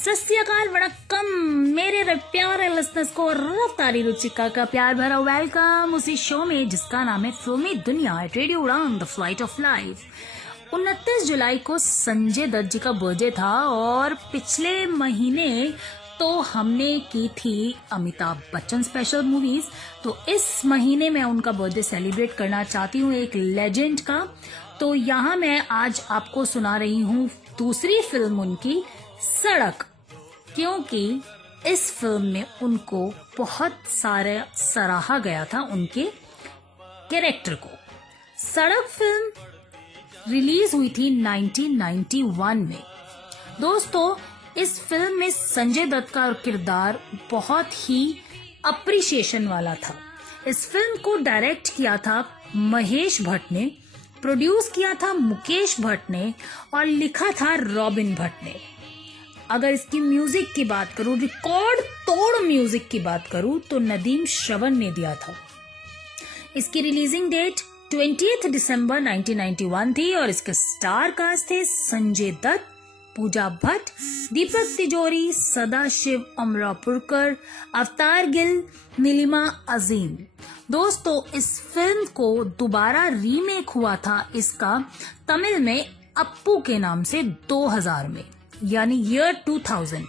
सत श्री अकाल, वणक्कम मेरे प्यारे लिसनर्स को रफ्तारी रुचिका का प्यार भरा वेलकम उसी शो में जिसका नाम है फिल्मी दुनिया, radio Udaan the flight of life. 29 जुलाई को संजय दत्त जी का बर्थडे था और पिछले महीने तो हमने की थी अमिताभ बच्चन स्पेशल मूवीज, तो इस महीने में उनका बर्थडे सेलिब्रेट करना चाहती हूँ एक लेजेंड का। तो यहाँ मैं आज आपको सुना रही हूँ दूसरी फिल्म उनकी, सड़क, क्योंकि इस फिल्म में उनको बहुत सारे सराहा गया था उनके कैरेक्टर को। सड़क फिल्म रिलीज हुई थी 1991 में। दोस्तों, इस फिल्म में संजय दत्त का किरदार बहुत ही अप्रिशिएशन वाला था। इस फिल्म को डायरेक्ट किया था महेश भट्ट ने, प्रोड्यूस किया था मुकेश भट्ट ने और लिखा था रॉबिन भट्ट ने। अगर इसकी म्यूजिक की बात करूं, रिकॉर्ड तोड़ म्यूजिक की बात करूं, तो नदीम श्रवण ने दिया था। इसकी रिलीजिंग डेट 20 दिसंबर 1991 थी और इसके स्टार कास्ट थे संजय दत्त, पूजा भट्ट, दीपक तिजोरी, सदाशिव अमरापुरकर, अवतार गिल, नीलिमा अजीम। दोस्तों, इस फिल्म को दोबारा रीमेक हुआ था इसका तमिल में अप्पू के नाम से 2000 में, यानी ईयर 2000।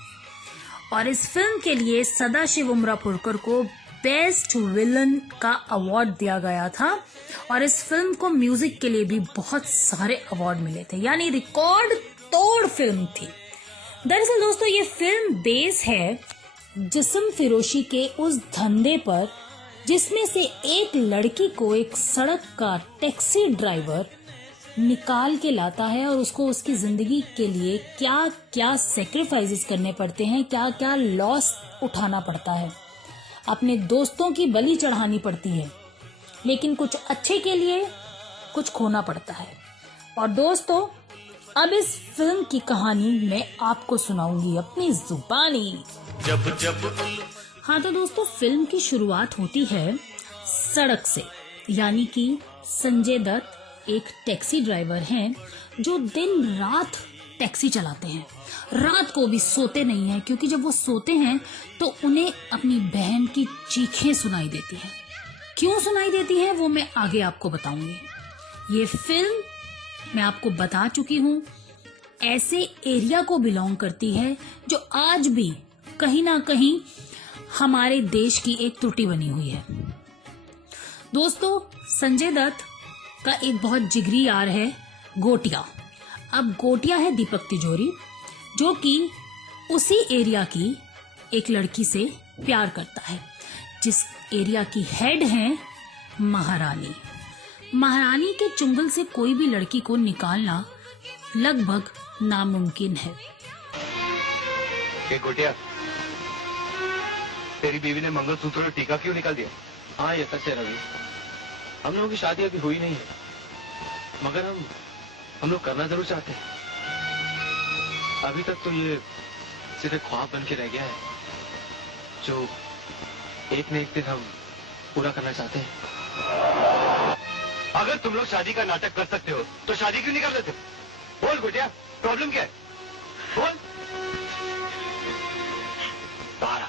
और इस फिल्म के लिए सदाशिव अमरापुरकर को बेस्ट विलन का अवार्ड दिया गया था और इस फिल्म को म्यूजिक के लिए भी बहुत सारे अवार्ड मिले थे, यानी रिकॉर्ड तोड़ फिल्म थी। दरअसल दोस्तों, ये फिल्म बेस है जिस्म फिरोशी के उस धंधे पर जिसमें से एक लड़की को एक सड़क का टैक्सी ड्राइवर निकाल के लाता है और उसको उसकी जिंदगी के लिए क्या क्या सेक्रीफाइसेस करने पड़ते हैं, क्या क्या लॉस उठाना पड़ता है, अपने दोस्तों की बलि चढ़ानी पड़ती है, लेकिन कुछ अच्छे के लिए कुछ खोना पड़ता है। और दोस्तों, अब इस फिल्म की कहानी मैं आपको सुनाऊंगी अपनी जुबानी। हाँ तो दोस्तों, फिल्म की शुरुआत होती है सड़क से, यानी कि संजय दत्त एक टैक्सी ड्राइवर हैं जो दिन रात टैक्सी चलाते हैं, रात को भी सोते नहीं हैं, क्योंकि जब वो सोते हैं तो उन्हें अपनी बहन की चीखें सुनाई देती हैं। क्यों सुनाई देती हैं वो मैं आगे आपको बताऊंगी। ये फिल्म मैं आपको बता चुकी हूँ ऐसे एरिया को बिलोंग करती है जो आज भी कहीं ना कहीं हमारे देश की एक त्रुटि बनी हुई है। दोस्तों, संजय दत्त का एक बहुत जिगरी यार है गोटिया। अब गोटिया है दीपक तिजोरी, जो कि उसी एरिया की एक लड़की से प्यार करता है, जिस एरिया की हेड है महारानी। महारानी के चुंगल से कोई भी लड़की को निकालना लगभग नामुमकिन है। गोटिया, तेरी बीवी ने मंगलसूत्र और टीका क्यों निकाल दिया? हाँ, ये सच है रवि, हम लोगों की शादी अभी हुई नहीं है, मगर हम लोग करना जरूर चाहते हैं। अभी तक तो ये सिर्फ एक ख्वाब बन के रह गया है जो एक न एक दिन हम पूरा करना चाहते हैं। अगर तुम लोग शादी का नाटक कर सकते हो तो शादी क्यों नहीं कर लेते? बोल गोटिया, प्रॉब्लम क्या है? बोल। बाहर आ।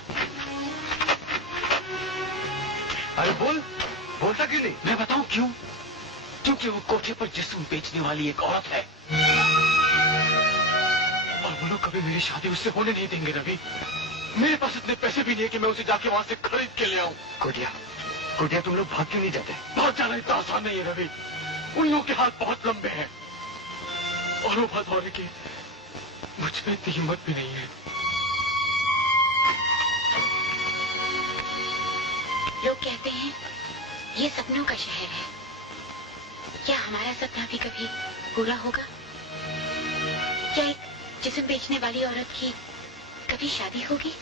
अरे बोल, बोलता क्यों नहीं? मैं बताऊं क्यों? क्योंकि वो कोठे पर जिस्म बेचने वाली एक औरत है और वो लोग कभी मेरी शादी उससे होने नहीं देंगे रवि। मेरे पास इतने पैसे भी नहीं है कि मैं उसे जाके वहां से खरीद के ले आऊं। गोटिया, तुम लोग भाग क्यों नहीं जाते? भाग जाना इतना आसान नहीं है रवि, उन लोगों के हाथ बहुत लंबे हैं और वो बात होने की मुझ में इतनी हिम्मत भी नहीं है। लोग कहते हैं ये सपनों का शहर है, क्या हमारा सपना भी कभी पूरा होगा? क्या एक जिस्म बेचने वाली औरत की कभी शादी होगी?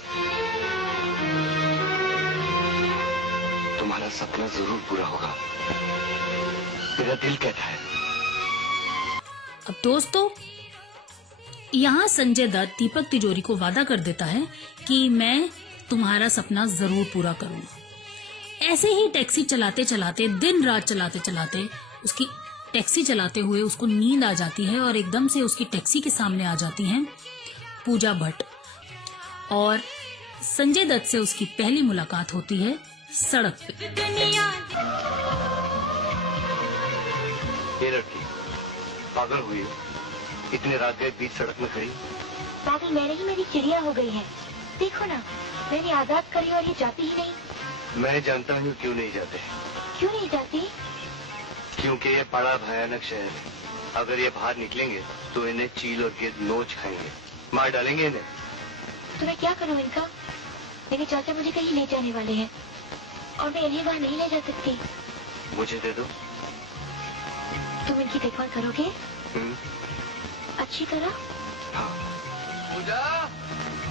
तुम्हारा सपना जरूर पूरा होगा, मेरा दिल कहता है। अब दोस्तों, यहाँ संजय दत्त दीपक तिजोरी को वादा कर देता है कि मैं तुम्हारा सपना जरूर पूरा करूंगा। ऐसे ही टैक्सी चलाते चलाते, दिन रात चलाते चलाते, उसकी टैक्सी चलाते हुए उसको नींद आ जाती है और एकदम से उसकी टैक्सी के सामने आ जाती हैं पूजा भट्ट। और संजय दत्त से उसकी पहली मुलाकात होती है सड़क पे। ये लड़की पागल हुई है, इतने रात गए बीच सड़क में खड़ी। पागल मैं नहीं, मेरी चिड़िया हो गई है। देखो ना, मैंने आजाद करी और ये जाती ही नहीं। मैं जानता हूँ क्यों नहीं जाते। क्यों नहीं जाती? क्योंकि ये बड़ा भयानक शहर है। अगर ये बाहर निकलेंगे तो इन्हें चील और गिद्ध नोच खाएंगे, मार डालेंगे इन्हें। तो मैं क्या करूँ इनका? मेरे चाचा मुझे कहीं ले जाने वाले हैं और मैं इन्हें वहाँ नहीं ले जा सकती। मुझे दे दो। तुम इनकी देखभाल करोगे अच्छी तरह? हाँ। पूजा,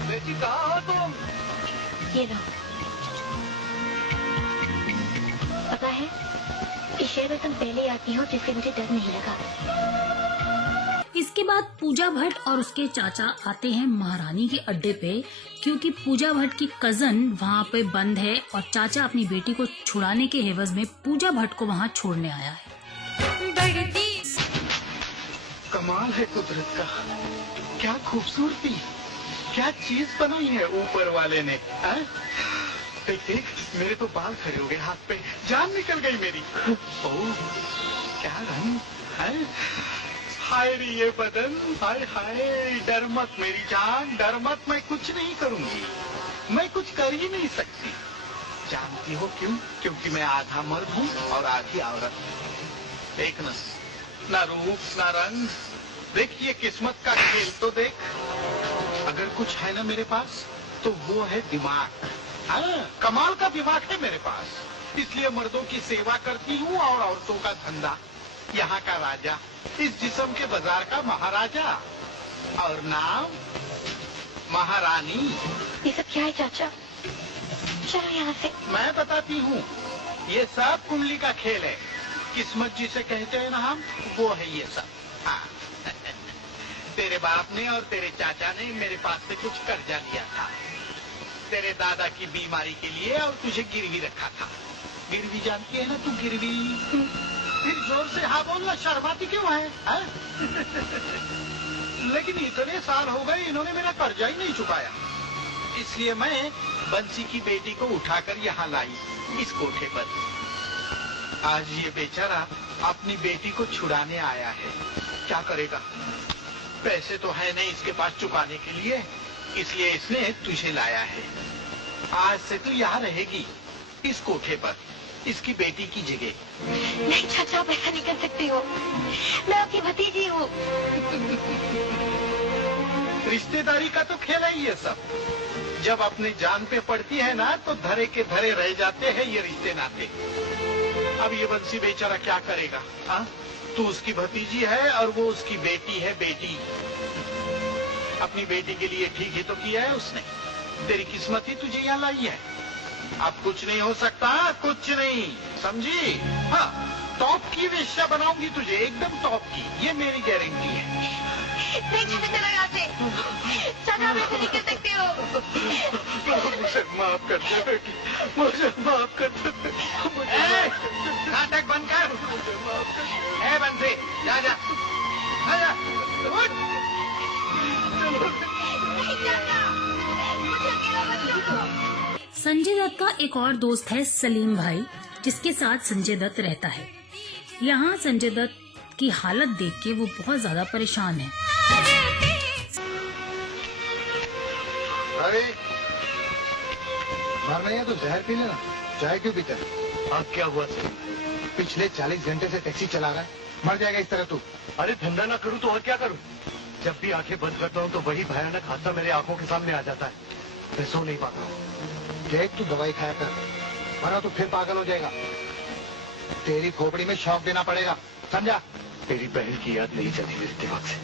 बेटी कहाँ हो तुम? ये लो। पता है, इस शहर में तुम पहले आती हो जिससे मुझे डर नहीं लगा। इसके बाद पूजा भट्ट और उसके चाचा आते हैं महारानी के अड्डे पे, क्योंकि पूजा भट्ट की कजन वहाँ पे बंद है और चाचा अपनी बेटी को छुड़ाने के एवज में पूजा भट्ट को वहाँ छोड़ने आया है। कमाल है कुदरत का, क्या खूबसूरती, क्या चीज बनाई है ऊपर वाले ने। देख देख, मेरे तो बाल खड़े हो गए हाथ पे, जान निकल गई मेरी। ओह, क्या रंग है। हाय रे ये बदन, हाय हाय। डर मत मेरी जान, डर मत, मैं कुछ नहीं करूंगी, मैं कुछ कर ही नहीं सकती। जानती हो क्यों? क्योंकि मैं आधा मर्द हूँ और आधी औरत। देख ना रूप ना रंग, देख ये किस्मत का खेल तो देख। अगर कुछ है ना मेरे पास तो वो है दिमाग। हाँ, कमाल का दिमाग है मेरे पास, इसलिए मर्दों की सेवा करती हूँ और औरतों का धंधा। यहाँ का राजा, इस जिस्म के बाजार का महाराजा, और नाम महारानी। ये सब क्या है चाचा? चलो यहाँ से। मैं बताती हूँ, ये सब कुंडली का खेल है। किस्मत जिसे कहते हैं ना हम, वो है ये सब। हाँ। तेरे बाप ने और तेरे चाचा ने मेरे पास से कुछ कर्जा लिया था, तेरे दादा की बीमारी के लिए, और तुझे गिरवी रखा था। गिरवी जानती है ना तू? गिरवी। फिर जोर से हाँ बोलना, शर्माती क्यों है? लेकिन इतने साल हो गए इन्होंने मेरा कर्जा ही नहीं चुकाया, इसलिए मैं बंसी की बेटी को उठाकर यहाँ लाई इस कोठे पर। आज ये बेचारा अपनी बेटी को छुड़ाने आया है। क्या करेगा, पैसे तो है नहीं इसके पास चुकाने के लिए, इसलिए इसने तुझे लाया है। आज से तू यहाँ रहेगी इस कोठे पर, इसकी बेटी की जगह। नहीं चाचा, आप ऐसा नहीं कर सकते हो, मैं आपकी भतीजी हूँ। रिश्तेदारी का तो खेल है ये सब। जब अपनी जान पे पड़ती है ना तो धरे के धरे रह जाते हैं ये रिश्ते नाते। अब ये बंसी बेचारा क्या करेगा? हाँ, तू उसकी भतीजी है और वो उसकी बेटी है, बेटी। अपनी बेटी के लिए ठीक ही तो किया है उसने, तेरी किस्मत ही तुझे यहाँ लाई है। अब कुछ नहीं हो सकता, कुछ नहीं, समझी? हाँ, टॉप की वेश्या बनाऊंगी तुझे, एकदम टॉप की, ये मेरी गारंटी है। नहीं चाचा, चलो यहाँ से। चाचा, आप ऐसे नहीं कर सकते हो। मुझे माफ कर दे बेटी, मुझे माफ कर दे। नाटक बंद कर। ए बंसी, जा जा, आजा, उठ। नहीं चाचा, मुझे अकेला मत छोड़ो। संजय दत्त का एक और दोस्त है सलीम भाई, जिसके साथ संजय दत्त रहता है। यहाँ संजय दत्त की हालत देख के वो बहुत ज्यादा परेशान है। अरे मर नहीं है तो जहर पी लेना, चाय क्यों पीता है? अब क्या हुआ सर? पिछले 40 घंटे से टैक्सी चला रहा है, मर जाएगा इस तरह तू। अरे धंधा ना करूं तो और क्या करूं? जब भी आंखें बंद करता हूं तो वही भयानक हादसा मेरे आंखों के सामने आ जाता है, मैं सो नहीं पाता हूं। देख तू दवाई खाया कर, वरना तू फिर पागल हो जाएगा। तेरी खोपड़ी में शौक देना पड़ेगा, समझा? मेरी बहन की याद नहीं जाती मेरे दिमाग से,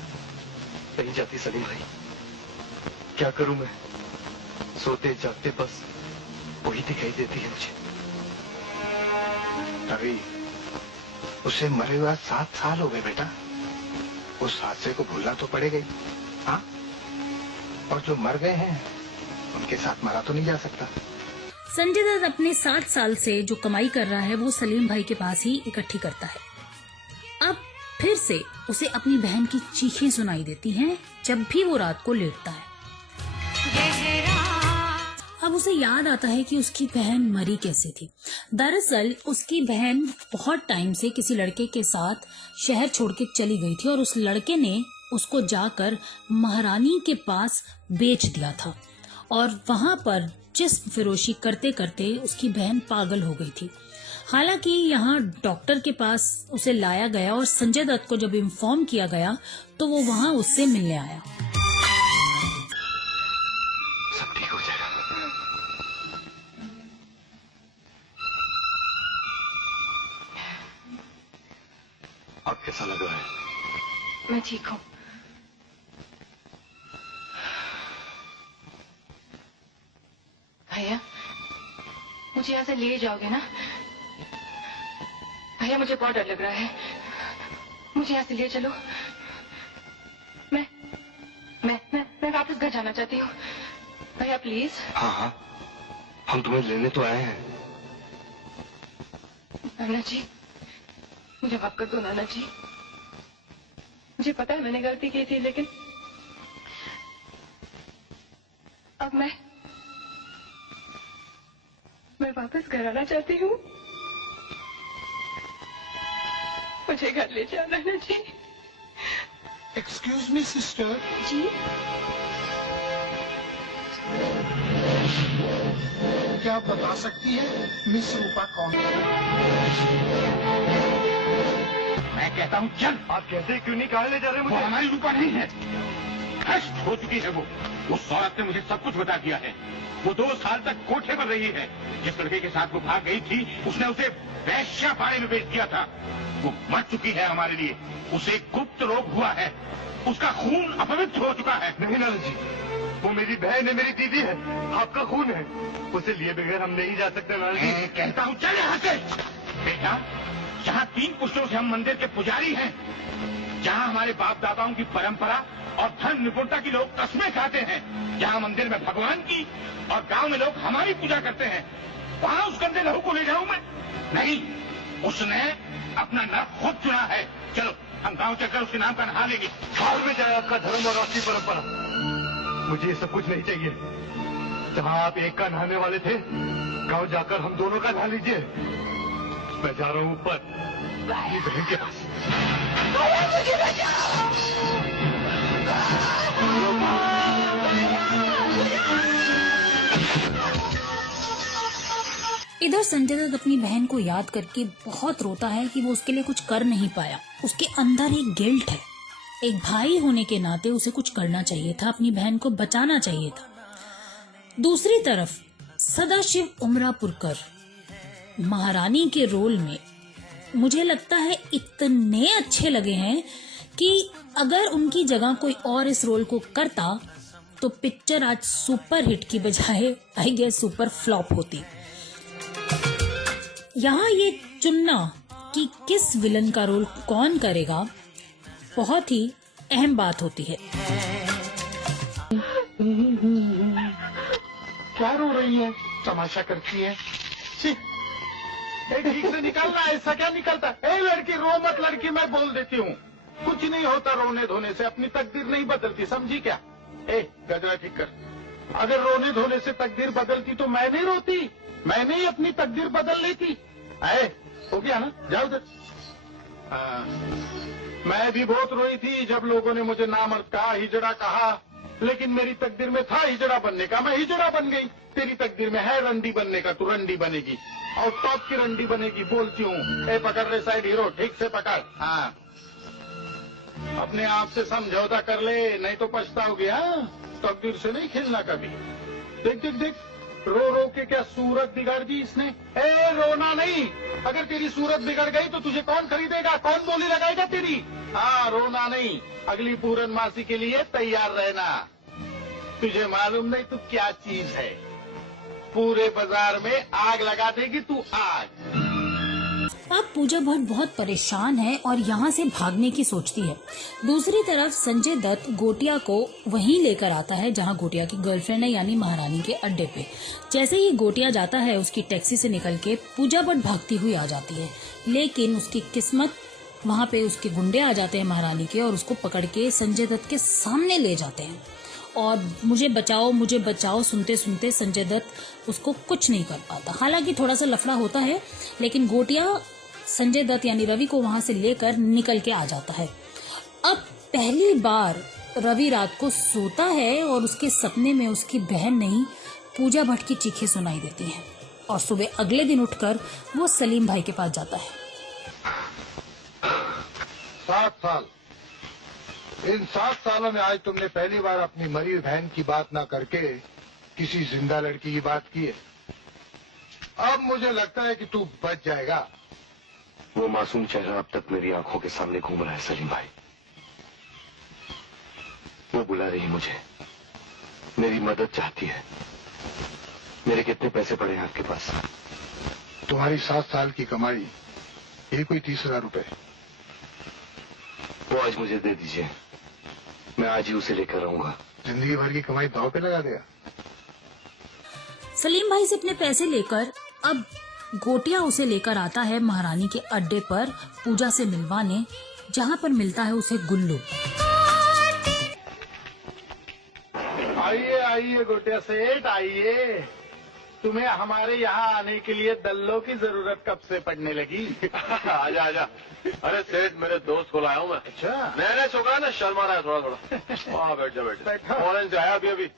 नहीं जाती सलीम भाई। क्या करूं मैं? सोते जागते बस वही दिखाई देती है मुझे। अभी उसे मरे हुए 7 साल हो गए बेटा, उस हादसे को भूलना तो पड़ेगा ही। हाँ, और जो मर गए हैं उनके साथ मरा तो नहीं जा सकता। संजय दत्त अपने 7 साल से जो कमाई कर रहा है वो सलीम भाई के पास ही इकट्ठी करता है। अब फिर से उसे अपनी बहन की चीखें सुनाई देती हैं जब भी वो रात को लेटता है। उसे याद आता है कि उसकी बहन मरी कैसे थी। दरअसल उसकी बहन बहुत टाइम से किसी लड़के के साथ शहर छोड़ के चली गई थी और उस लड़के ने उसको जाकर महारानी के पास बेच दिया था और वहां पर जिस्म फिरोशी करते करते उसकी बहन पागल हो गई थी। हालांकि यहाँ डॉक्टर के पास उसे लाया गया और संजय दत्त को जब इन्फॉर्म किया गया तो वो वहां उससे मिलने आया। सब ठीक हो जाएगा। अब कैसा लग रहा है? मैं ठीक हूँ। भैया, मुझे यहाँ से ले जाओगे ना? भैया, मुझे बहुत डर लग रहा है, मुझे यहाँ से ले चलो। मैं वापस घर जाना चाहती हूँ। भैया प्लीज। हाँ हाँ, हम तुम्हें लेने तो आए हैं। नाना जी, मुझे माफ कर दो नाना जी। मुझे पता है मैंने गलती की थी, लेकिन अब मैं वापस घर आना चाहती हूँ। मुझे घर ले जाओ नाना जी। Excuse me sister. जी? क्या आप बता सकती है मिस रूपा कौन है? मैं कहता हूँ चल। आप कहते क्यों नहीं? कहाँ ले जा रहे हैं वो मुझे? हमारी रूपा नहीं है, भ्रष्ट हो चुकी है वो। उस औरत ने मुझे सब कुछ बता दिया है। वो 2 साल तक कोठे पर रही है। जिस लड़के के साथ वो भाग गई थी उसने उसे वैश्या पानी में बेच दिया था। वो मर चुकी है हमारे लिए। उसे गुप्त रोग हुआ है, उसका खून अपवित्र हो चुका है। नहीं नाना जी, वो मेरी बहन है, मेरी दीदी है, आपका खून है। उसे लिए बगैर हम नहीं जा सकते नाना जी। मैं कहता हूँ चल यहाँ से। बेटा, जहाँ 3 पुश्तों से हम मंदिर के पुजारी हैं, जहाँ हमारे बाप दादाओं की परंपरा और धर्म निपुणता की लोग कस्में खाते हैं, जहाँ मंदिर में भगवान की और गांव में लोग हमारी पूजा करते हैं, वहाँ उस गंदे लहू को ले जाऊं मैं? नहीं, उसने अपना नरक खुद चुना है। चलो हम गांव चलकर उसके नाम का नहा लेंगे। भाग में जाए आपका धर्म और आपकी परंपरा। मुझे ये सब कुछ नहीं चाहिए। जहाँ आप एक का नहाने वाले थे, गांव जाकर हम दोनों का नहा लीजिए। मैं जा रहा हूँ ऊपर अपनी बहन के पास। इधर संजय दत्त अपनी बहन को याद करके बहुत रोता है कि वो उसके लिए कुछ कर नहीं पाया। उसके अंदर एक गिल्ट है। एक भाई होने के नाते उसे कुछ करना चाहिए था, अपनी बहन को बचाना चाहिए था। दूसरी तरफ सदाशिव उमरापुरकर महारानी के रोल में मुझे लगता है इतने अच्छे लगे हैं कि अगर उनकी जगह कोई और इस रोल को करता तो पिक्चर आज सुपर हिट की बजाय आई गेस सुपर फ्लॉप होती। यहाँ ये चुनना कि किस विलन का रोल कौन करेगा बहुत ही अहम बात होती है। क्या रो रही है? तमाशा करती है? छी, ठीक से निकलना। ऐसा क्या निकलता? ए लड़की रो मत लड़की, मैं बोल देती हूँ। कुछ नहीं होता रोने धोने से, अपनी तकदीर नहीं बदलती, समझी क्या? ए गजरा ठीक कर। अगर रोने धोने से तकदीर बदलती तो मैं नहीं रोती, मैंने ही अपनी तकदीर बदल लेती। हो गया ना, जाओ उधर। मैं भी बहुत रोई थी जब लोगों ने मुझे नामर्द कहा, हिजड़ा कहा, लेकिन मेरी तकदीर में था हिजड़ा बनने का, मैं हिजड़ा बन गई। तेरी तकदीर में है रंडी बनने का, तू रंडी बनेगी और टॉप की रंडी बनेगी। बोलती हूँ ए पकड़ रे साइड हीरो, ठीक से पकड़। हाँ, अपने आप से समझौता कर ले, नहीं तो पछताओगे। हाँ, तकदीर से नहीं खेलना कभी। देख देख देख, रो रो के क्या सूरत बिगाड़ दी इसने। ए रोना नहीं, अगर तेरी सूरत बिगड़ गई तो तुझे कौन खरीदेगा, कौन बोली लगाएगा तेरी। हाँ, रोना नहीं, अगली पूरनमासी के लिए तैयार रहना। तुझे मालूम नहीं तू क्या चीज है, पूरे बाजार में आग लगा देगी तू, आग। अब पूजा भट्ट बहुत परेशान है और यहाँ से भागने की सोचती है। दूसरी तरफ संजय दत्त गोटिया को वहीं लेकर आता है जहाँ गोटिया की गर्लफ्रेंड है, यानी महारानी के अड्डे पे। जैसे ही गोटिया जाता है, उसकी टैक्सी से निकल के पूजा भट्ट भागती हुई आ जाती है, लेकिन उसकी किस्मत, वहाँ पे उसके गुंडे आ जाते हैं महारानी के और उसको पकड़ के संजय दत्त के सामने ले जाते हैं और मुझे बचाओ सुनते सुनते संजय दत्त उसको कुछ नहीं कर पाता। हालांकि थोड़ा सा लफड़ा होता है, लेकिन गोटिया संजय दत्त यानी रवि को वहां से लेकर निकल के आ जाता है। अब पहली बार रवि रात को सोता है और उसके सपने में उसकी बहन नहीं पूजा भट्ट की चीखें सुनाई देती हैं और सुबह अगले दिन उठकर वो सलीम भाई के पास जाता है। 7 साल, इन 7 सालों में आज तुमने पहली बार अपनी मरी बहन की बात ना करके किसी जिंदा लड़की की बात की है। अब मुझे लगता है कि तू बच जाएगा। वो मासूम चेहरा अब तक मेरी आंखों के सामने घूम रहा है सलीम भाई। वो बुला रही मुझे, मेरी मदद चाहती है। मेरे कितने पैसे पड़े हैं आपके पास? तुम्हारी 7 साल की कमाई, ये कोई 30,000 रुपए। वो आज मुझे दे दीजिए, मैं आज ही उसे लेकर आऊंगा। जिंदगी भर की कमाई दांव पे लगा देगा। सलीम भाई से अपने पैसे लेकर अब गोटिया उसे लेकर आता है महारानी के अड्डे पर पूजा से मिलवाने, जहां पर मिलता है उसे गुल्लू। आइए आइए गोटिया सेठ आइए। तुम्हें हमारे यहाँ आने के लिए दल्लों की जरूरत कब से पड़ने लगी? आजा आजा। अरे सेठ, मेरे दोस्त को लाया हूँ मैं। अच्छा, मैंने छोकरा ना शर्मा रहा है थोड़ा थोड़ा। वहाँ बैठ जा बैठो। फॉरेन से आया अभी।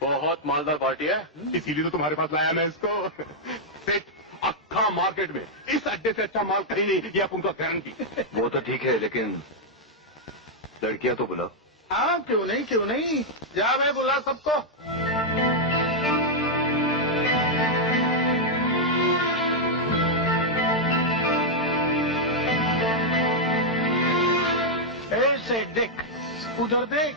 बहुत मालदार पार्टी है। इसीलिए तो तुम्हारे पास लाया मैं इसको। सेठ, अक्खा मार्केट में इस अड्डे से अच्छा माल कहीं नहीं, ये आप उनका गारंटी। वो तो ठीक है, लेकिन लड़कियां तो बुलाओ। हाँ क्यों नहीं। जा मैं बुला सबको। सेठ देख, उधर देख।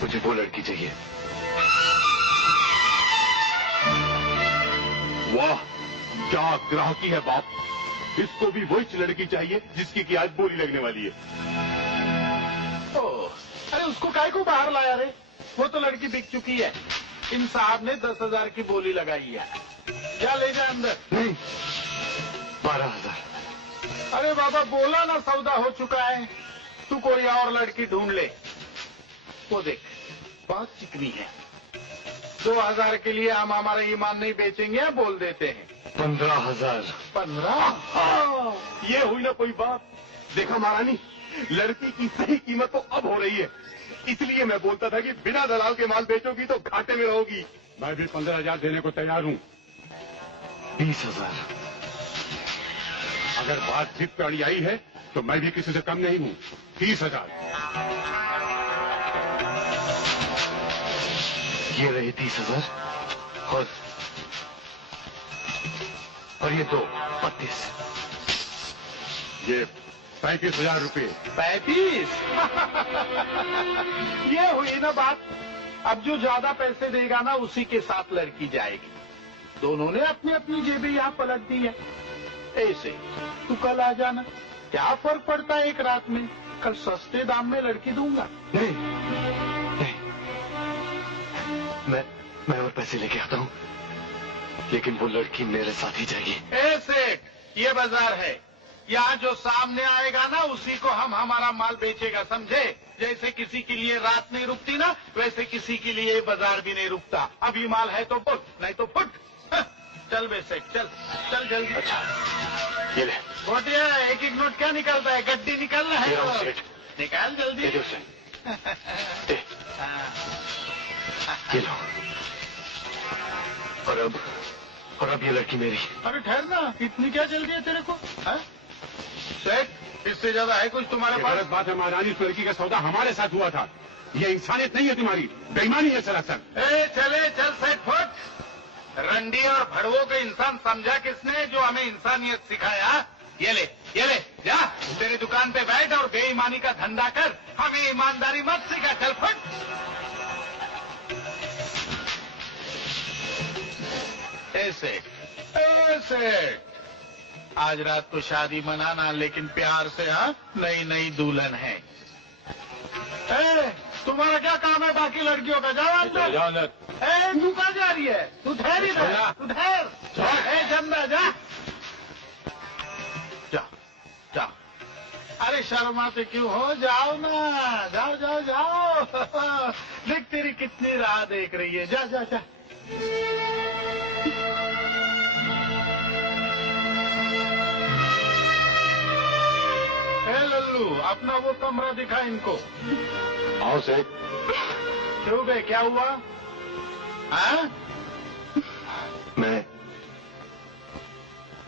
मुझे वो लड़की चाहिए। वाह, क्या ग्राहकी है बाप। इसको भी वही लड़की चाहिए जिसकी की आज बोली लगने वाली है। अरे उसको काहे को बाहर लाया रे? वो तो लड़की बिक चुकी है। इन साहब ने 10,000 की बोली लगाई है। क्या ले जा अंदर। नहीं, 12,000। अरे बाबा, बोला ना सौदा हो चुका है। तू कोई और लड़की ढूंढ ले। वो देख, बहुत चिकनी है। 2,000 के लिए हम हमारा ईमान नहीं बेचेंगे, बोल देते हैं। 15,000। 15? ये हुई ना कोई बात। देखा महारानी, लड़की की सही कीमत तो अब हो रही है। इसलिए मैं बोलता था कि बिना दलाल के माल बेचोगी तो घाटे में रहोगी। मैं भी 15,000 देने को तैयार हूँ। 20,000। अगर बातचीत पे अड़ी आई है तो मैं भी किसी से कम नहीं हूँ। 30,000। ये रही 30,000 और ये 32। ये 35,000 रुपये। 35? ये हुई ना बात। अब जो ज्यादा पैसे देगा ना, उसी के साथ लड़की जाएगी। दोनों ने अपनी अपनी जेबें यहाँ पलट दी है। ऐसे तू कल आ जाना, क्या फर्क पड़ता है एक रात में। कल सस्ते दाम में लड़की दूंगा। नहीं, मैं और पैसे लेके आता हूँ, लेकिन वो लड़की मेरे साथ ही जाएगी। ऐसे ये बाजार है, यहाँ जो सामने आएगा ना, उसी को हम हमारा माल बेचेगा, समझे? जैसे किसी के लिए रात नहीं रुकती ना, वैसे किसी के लिए बाजार भी नहीं रुकता। अभी माल है तो बोल, नहीं तो फुट। चल बेसे, चल जल्दी। अच्छा, ये ले। गोटिया, एक एक नोट क्या निकलता है? गड्डी निकलना है तो निकाल जल्दी। ये लो। और अब ये लड़की मेरी। अरे ठहरना, इतनी क्या जल्दी है तेरे को? सेठ, इससे ज्यादा है कुछ तुम्हारे पास? गलत बात है महारानी, उस लड़की का सौदा हमारे साथ हुआ था। ये इंसानियत नहीं है तुम्हारी, बेईमानी है सरासर। चले चल सेठ, फुट। रंडी और भड़वों को इंसान समझा किसने, जो हमें इंसानियत सिखाया? ये ले जा, तेरी दुकान पे बैठ और बेईमानी का धंधा कर। हमें ईमानदारी मत सिखा, चल फुट। ऐसे आज रात को शादी मनाना, लेकिन प्यार से। हाँ, नई दुल्हन है। तुम्हारा क्या काम है बाकी लड़कियों का? जाओ अंदर। जाओ अंदर। ए, तू कहाँ जा रही है? तू ठहर ही चला। तू ठहर। ए, चंदा जा। जा जा। अरे शर्माते क्यों हो? जाओ ना, जाओ जाओ जाओ। देख तेरी कितनी राह देख रही है। जा जा जा। ए लल्लू, अपना वो कमरा दिखा इनको। आओ सेठ। क्यों बे, क्या हुआ? हाँ?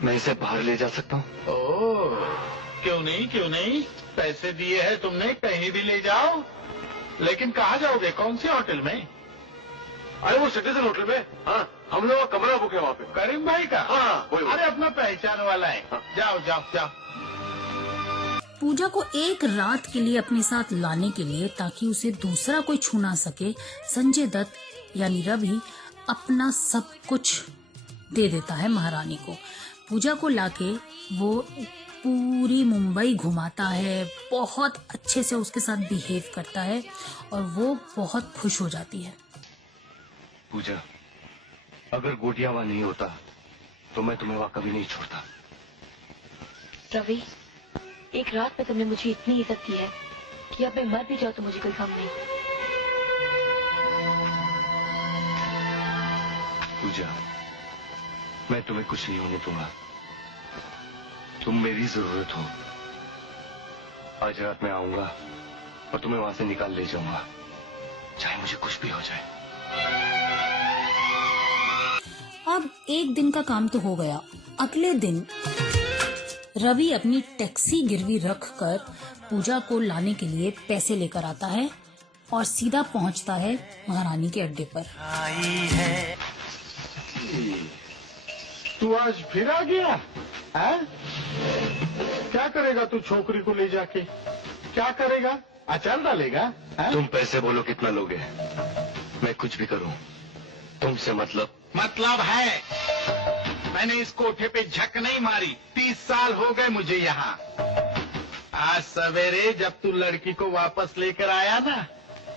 मैं इसे बाहर ले जा सकता हूँ? ओह, क्यों नहीं, क्यों नहीं? पैसे दिए हैं तुमने, कहीं भी ले जाओ। लेकिन कहाँ जाओगे? कौन सी होटल में? अरे वो सिटीजन होटल में। हाँ, हम लोग का कमरा बुक है वहाँ पे। करीम भाई का? हाँ, वही। अरे अपना पहचान वाला है। हाँ। जाओ जाओ जाओ। पूजा को एक रात के लिए अपने साथ लाने के लिए, ताकि उसे दूसरा कोई छू ना सके, संजय दत्त यानी रवि अपना सब कुछ दे देता है महारानी को। पूजा को लाके वो पूरी मुंबई घुमाता है, बहुत अच्छे से उसके साथ बिहेव करता है और वो बहुत खुश हो जाती है। पूजा, अगर गोटियावा नहीं होता तो मैं तुम्हें वहाँ कभी नहीं छोड़ता। रवि, एक रात में तुमने मुझे इतनी इज्जत दी है कि अब मैं मर भी जाऊं तो मुझे कोई गम नहीं। पूजा, मैं तुम्हें कुछ नहीं होने दूंगा। तुम मेरी जरूरत हो। आज रात मैं आऊंगा और तुम्हें वहां से निकाल ले जाऊंगा, चाहे मुझे कुछ भी हो जाए। अब एक दिन का काम तो हो गया। अगले दिन रवि अपनी टैक्सी गिरवी रखकर पूजा को लाने के लिए पैसे लेकर आता है और सीधा पहुंचता है महारानी के अड्डे पर। तू आज फिर आ गया? है? क्या करेगा तू छोकरी को ले जाके? क्या करेगा? अचार डालेगा? है? तुम पैसे बोलो कितना लोगे, मैं कुछ भी करूं। तुमसे मतलब है, मैंने इस कोठे पे झक नहीं मारी। 30 साल हो गए मुझे यहाँ। आज सवेरे जब तू लड़की को वापस लेकर आया ना,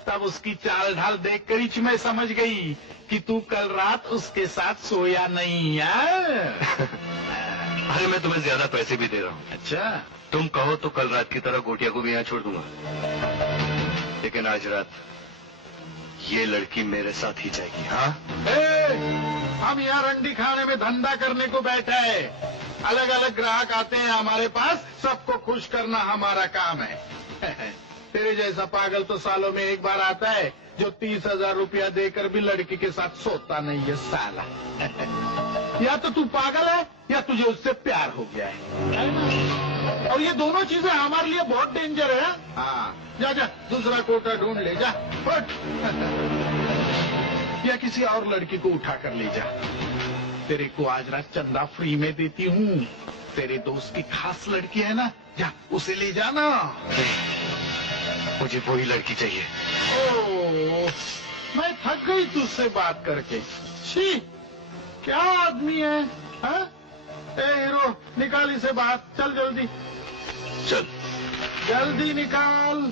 तब उसकी चाल ढाल देखकर ही मैं समझ गई कि तू कल रात उसके साथ सोया नहीं है। अरे मैं तुम्हें ज्यादा पैसे भी दे रहा हूँ। अच्छा, तुम कहो तो कल रात की तरह गोटिया को भी यहाँ छोड़ दूंगा, लेकिन आज रात ये लड़की मेरे साथ ही जाएगी। हाँ, हम यहाँ रंडी खाने में धंधा करने को बैठे हैं। अलग अलग ग्राहक आते हैं हमारे पास, सबको खुश करना हमारा काम है। तेरे जैसा पागल तो सालों में एक बार आता है, जो 30,000 रुपया देकर भी लड़की के साथ सोता नहीं है साला। या तो तू पागल है या तुझे उससे प्यार हो गया है। और ये दोनों चीजें हमारे लिए बहुत डेंजर है। हाँ, जा जा दूसरा कोटा ढूंढ ले जा, फट। या किसी और लड़की को उठा कर ले जा। तेरे को आज रात चंदा फ्री में देती हूँ। तेरे दोस्त की खास लड़की है ना, जा उसे ले जाना। मुझे वही लड़की चाहिए। ओह, मैं थक गई तुझसे बात करके। छी, क्या आदमी है? हाँ? ए हीरो, निकाल इसे बाहर, चल जल्दी। चल जल्दी निकाल।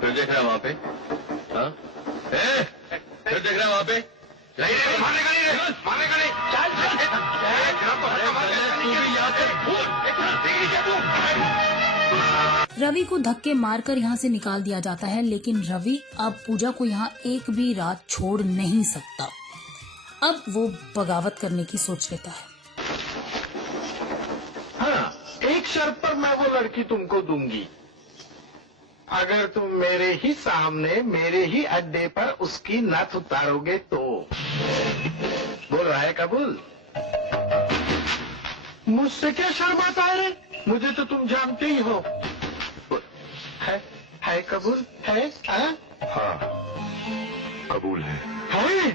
फिर देख रहा है वहाँ पे? हाँ? फिर देख रहा है वहाँ पे? नहीं रे, मारने का नहीं रे, मारने का नहीं। चल चल चल। रवि को धक्के मारकर यहाँ से निकाल दिया जाता है, लेकिन रवि अब पूजा को यहाँ एक भी रात छोड़ नहीं सकता। अब वो बगावत करने की सोच लेता है। हाँ, एक शर्त पर मैं वो लड़की तुमको दूंगी। अगर तुम मेरे ही सामने मेरे ही अड्डे पर उसकी नथ उतारोगे तो। बोलो, है कबूल? मुझसे क्या शर्माता है रे? मुझे तो तुम जानते ही हो। है कबूल? है? हाँ, कबूल है। है?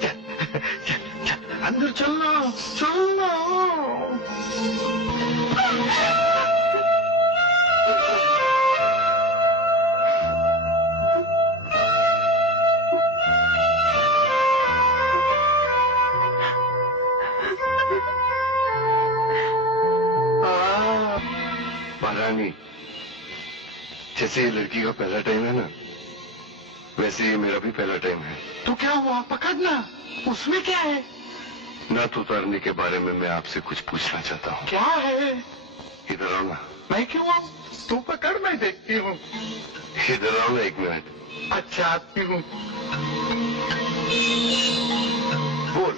चल, चल, चल, अंदर चलना, चलना। जैसे ये लड़की का पहला टाइम है ना, वैसे ही मेरा भी पहला टाइम है। तो क्या हुआ, पकड़ना, उसमें क्या है? नथ उतारने के बारे में मैं आपसे कुछ पूछना चाहता हूँ। क्या है? इधर आओ ना। मैं क्यों आऊं? तू पकड़, मैं देखती हूँ। इधर आओ ना 1 मिनट। अच्छा, आती हूँ। बोल।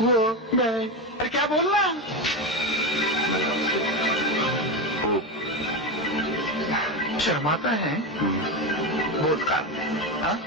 वो मैं। अरे क्या बोलना? शर्माता है? बोलता। हाँ?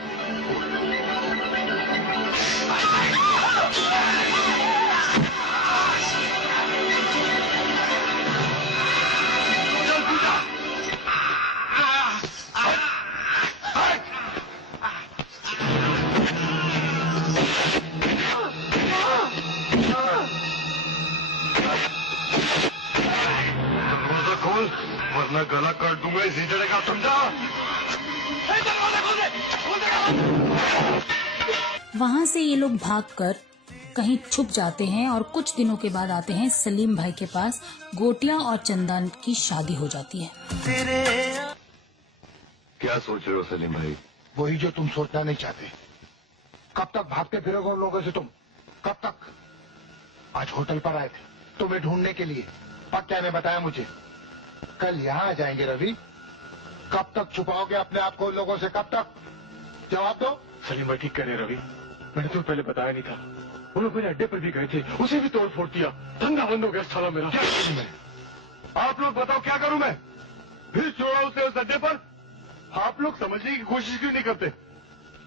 वरना गला काट दूंगा इसी जगह का, समझा? वहां से ये लोग भागकर कहीं छुप जाते हैं और कुछ दिनों के बाद आते हैं सलीम भाई के पास। गोटिया और चंदन की शादी हो जाती है। क्या सोच रहे हो सलीम भाई? वही जो तुम सोचना नहीं चाहते। कब तक भागते फिरोगे उन लोगों से तुम? कब तक? आज होटल पर आए थे तुम्हें ढूंढने के लिए। पक्या ने बताया मुझे कल यहाँ आ जाएंगे। रवि, कब तक छुपाओगे अपने आप को उन लोगों से? कब तक? जवाब दो। सलीम भाई ठीक कह रहे रवि, मैंने तो पहले बताया नहीं था। वो लोग मेरे अड्डे पर भी गए थे, उसे भी तोड़ फोड़ दिया। धंधा बंद हो गया साला मेरा। क्या करूं मैं? आप लोग बताओ क्या करूं मैं? फिर छोड़ा उसे उस अड्डे पर। आप लोग समझने की कोशिश क्यों नहीं करते?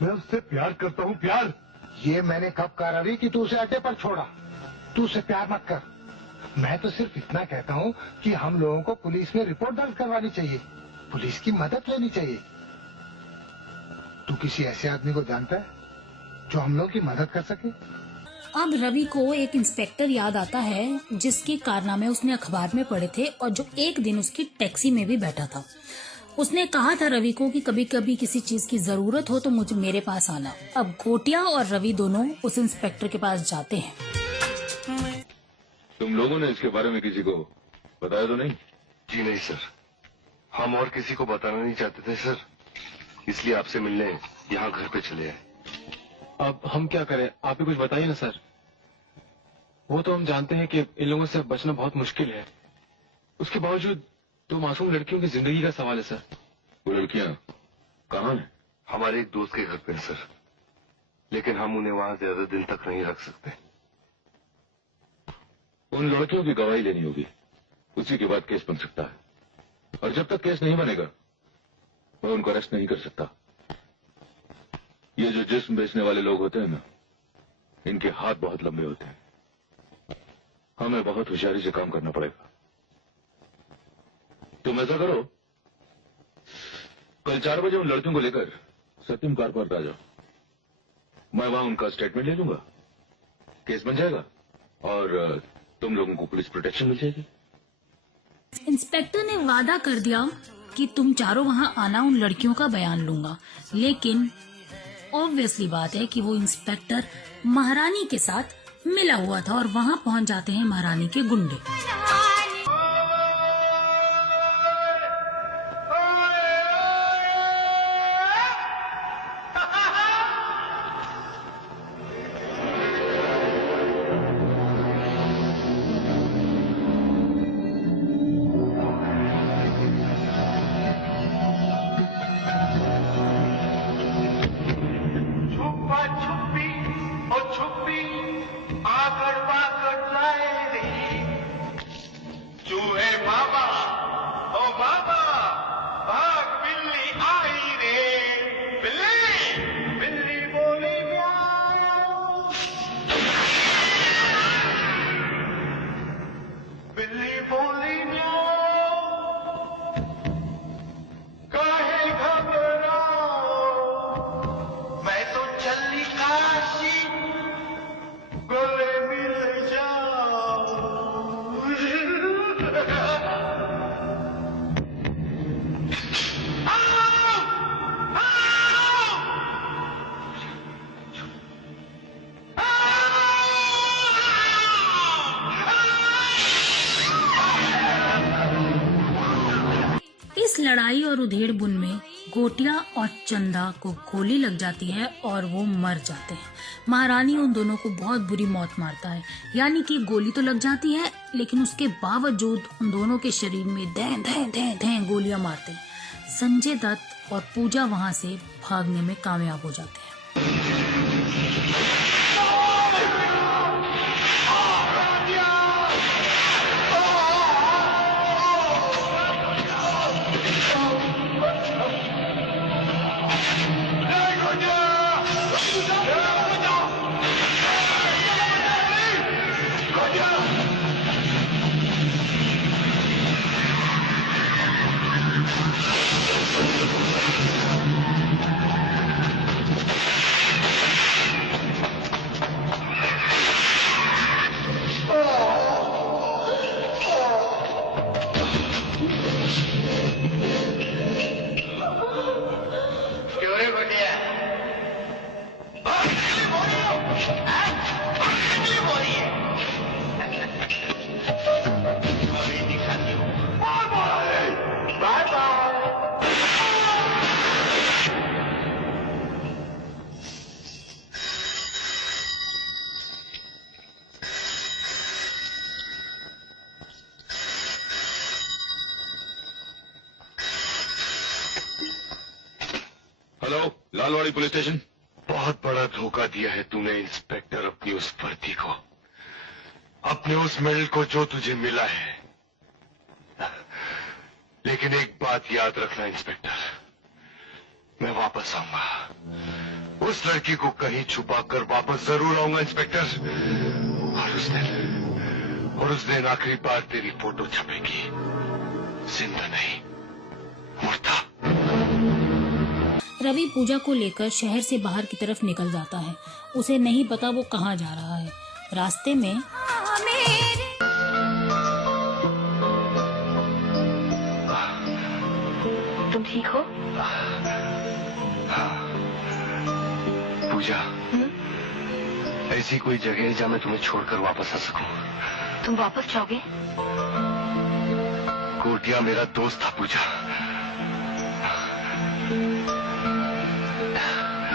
मैं उससे प्यार करता हूं, प्यार। ये मैंने कब कहा रवि कि तू उसे अड्डे पर छोड़ा? तू उसे प्यार मत कर। मैं तो सिर्फ इतना कहता हूँ कि हम लोगों को पुलिस में रिपोर्ट दर्ज करवानी चाहिए, पुलिस की मदद लेनी चाहिए। तू किसी ऐसे आदमी को जानता है जो हम लोगों की मदद कर सके? अब रवि को एक इंस्पेक्टर याद आता है जिसके कारनामे उसने अखबार में पढ़े थे और जो एक दिन उसकी टैक्सी में भी बैठा था। उसने कहा था रवि को कि कभी कभी किसी चीज की जरूरत हो तो मुझे मेरे पास आना। अब गोटिया और रवि दोनों उस इंस्पेक्टर के पास जाते हैं। तुम लोगों ने इसके बारे में किसी को बताया तो नहीं? जी नहीं सर, हम और किसी को बताना नहीं चाहते थे सर, इसलिए आपसे मिलने यहाँ घर पे चले आए। अब हम क्या करें, आप ही कुछ बताइए ना सर। वो तो हम जानते हैं कि इन लोगों से बचना बहुत मुश्किल है, उसके बावजूद तो मासूम लड़कियों की जिंदगी का सवाल है सर। वो लड़कियां कहाँ हैं? हमारे एक दोस्त के घर पे है सर, लेकिन हम उन्हें वहाँ ज्यादा दिन तक नहीं रख सकते। उन लड़कियों की गवाही लेनी होगी, उसी के बाद केस बन सकता है। और जब तक केस नहीं बनेगा मैं उनको अरेस्ट नहीं कर सकता। ये जो जिस्म बेचने वाले लोग होते हैं ना, इनके हाथ बहुत लंबे होते हैं। हमें बहुत होशियारी से काम करना पड़ेगा। तुम ऐसा करो, कल 4 बजे उन लड़कियों को लेकर सत्यम कार पर आ जाओ। मैं वहां उनका स्टेटमेंट ले लूंगा, केस बन जाएगा और तुम लोगों को पुलिस प्रोटेक्शन मिल जाएगी। इंस्पेक्टर ने वादा कर दिया कि तुम चारों वहां आना, उन लड़कियों का बयान लूंगा। लेकिन ऑब्वियसली बात है कि वो इंस्पेक्टर महारानी के साथ मिला हुआ था और वहां पहुंच जाते हैं महारानी के गुंडे। लड़ाई और उधेड़-बुन में गोटिया और चंदा को गोली लग जाती है और वो मर जाते हैं। महारानी उन दोनों को बहुत बुरी मौत मारता है, यानी कि गोली तो लग जाती है लेकिन उसके बावजूद उन दोनों के शरीर में धैं धैं धैं धैं गोलियां मारते हैं। संजय दत्त और पूजा वहां से भागने में कामयाब हो जाते हैं। Hello, Lalwadi police station. बहुत बड़ा धोखा दिया है तूने इंस्पेक्टर, अपनी उस वर्दी को, अपने उस मेडल को जो तुझे मिला है। लेकिन एक बात याद रखना इंस्पेक्टर, मैं वापस आऊंगा। उस लड़की को कहीं छुपा कर वापस जरूर आऊंगा इंस्पेक्टर। और उस दिन आखिरी बार तेरी फोटो छपेगी, जिंदा नहीं, मुर्दा। रवि पूजा को लेकर शहर से बाहर की तरफ निकल जाता है। उसे नहीं पता वो कहाँ जा रहा है। रास्ते में तुम ठीक हो? पूजा, ऐसी कोई जगह है जहाँ मैं तुम्हें छोड़कर वापस आ सकूं? तुम वापस जाओगे? कोटिया मेरा दोस्त था पूजा।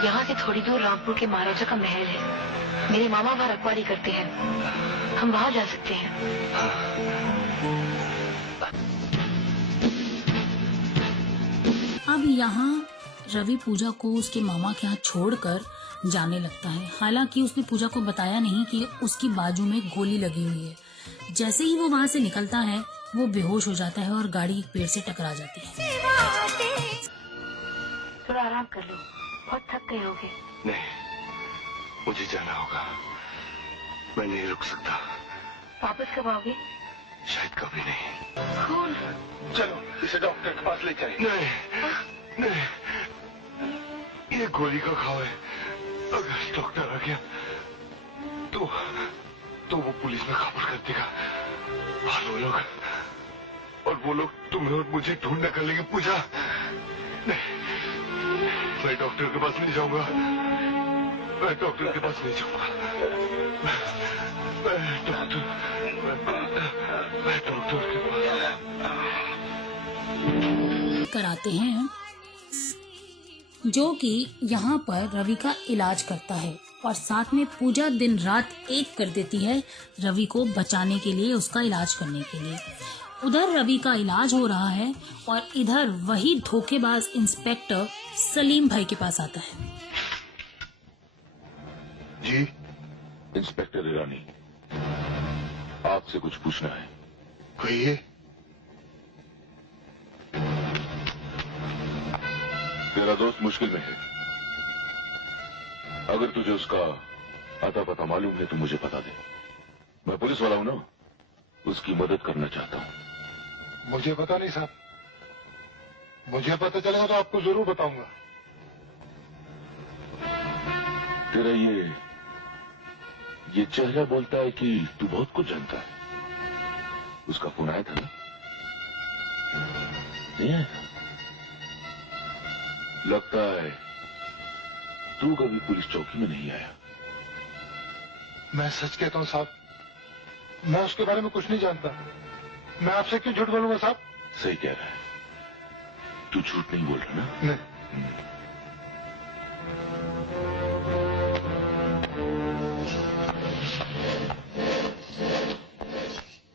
यहाँ से थोड़ी दूर रामपुर के महाराजा का महल है। मेरे मामा वहाँ रखवाली करते हैं, हम वहाँ जा सकते हैं। अब यहाँ रवि पूजा को उसके मामा के यहाँ छोड़कर जाने लगता है। हालांकि उसने पूजा को बताया नहीं कि उसकी बाजू में गोली लगी हुई है। जैसे ही वो वहाँ से निकलता है वो बेहोश हो जाता है और गाड़ी एक पेड़ से टकरा जाती है। थोड़ा आराम कर लो, बहुत थक गए होगे। नहीं, मुझे जाना होगा, मैं नहीं रुक सकता। वापस कब आओगे? शायद कभी नहीं। कौन? चलो इसे डॉक्टर के पास ले जाए। नहीं, नहीं, ये गोली का घाव है। अगर डॉक्टर आ गया तो वो पुलिस में खबर कर देगा और वो लोग तुम्हें और मुझे ढूंढ निकालेंगे। पूजा, नहीं, मैं डॉक्टर के पास नहीं जाऊंगा। मैं डॉक्टर के पास नहीं जाऊंगा। मैं डॉक्टर के पास कराते हैं, जो कि यहाँ पर रवि का इलाज करता है और साथ में पूजा दिन रात एक कर देती है रवि को बचाने के लिए, उसका इलाज करने के लिए। उधर रवि का इलाज हो रहा है और इधर वही धोखेबाज इंस्पेक्टर सलीम भाई के पास आता है। जी, इंस्पेक्टर ईरानी, आपसे कुछ पूछना है। कहिए। तेरा दोस्त मुश्किल में है। अगर तुझे उसका अता पता मालूम है तो मुझे बता दे। मैं पुलिस वाला हूं ना, उसकी मदद करना चाहता हूं। मुझे पता नहीं साहब, मुझे पता चलेगा तो आपको जरूर बताऊंगा। तेरा ये चेहरा बोलता है कि तू बहुत कुछ जानता है। उसका फोन आया था ना? नहीं आया था? लगता है तू कभी पुलिस चौकी में नहीं आया। मैं सच कहता हूं साहब, मैं उसके बारे में कुछ नहीं जानता। मैं आपसे क्यों झूठ बोलूंगा साहब? सही कह रहा है। तू झूठ नहीं बोल रहा ना? नहीं।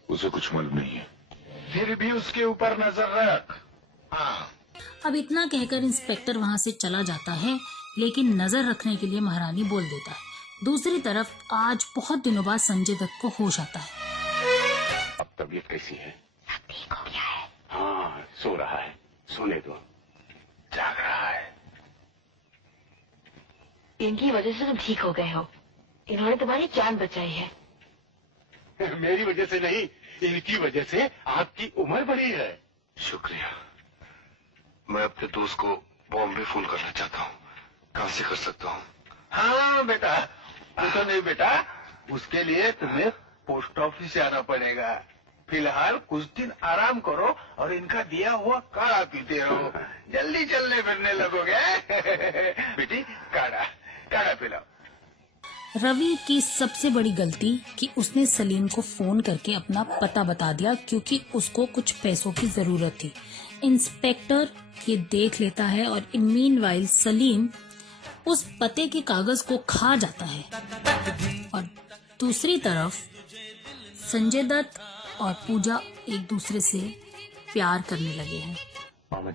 उसे कुछ मालूम नहीं है। फिर भी उसके ऊपर नजर रख। हाँ। अब इतना कहकर इंस्पेक्टर वहाँ से चला जाता है, लेकिन नजर रखने के लिए महारानी बोल देता है। दूसरी तरफ आज बहुत दिनों बाद संजय दत्त को होश आता है। अब तबीयत कैसी है? सब ठीक हो गया है। हाँ, सो रहा है, सोने दो। जाग रहा है। इनकी वजह से तुम ठीक हो गए हो। इन्होंने तुम्हारी जान बचाई है। मेरी वजह से नहीं, इनकी वजह से आपकी उम्र बढ़ी है। शुक्रिया। मैं अपने दोस्त को बॉम्बे फोन करना चाहता हूँ। कहाँ से कर सकता हूँ? हाँ बेटा, वो तो नहीं बेटा, उसके लिए तुम्हें पोस्ट ऑफिस से आना पड़ेगा। फिलहाल कुछ दिन आराम करो और इनका दिया हुआ काढ़ा पीते रहो, जल्दी चलने फिरने लगोगे। बेटी काढ़ा काढ़ा पिलाओ। रवि की सबसे बड़ी गलती कि उसने सलीम को फोन करके अपना पता बता दिया, क्योंकि उसको कुछ पैसों की जरूरत थी। इंस्पेक्टर ये देख लेता है और इन मीनवाइल सलीम उस पते के कागज को खा जाता है। और दूसरी तरफ संजय दत्त और पूजा एक दूसरे से प्यार करने लगे हैं। मामा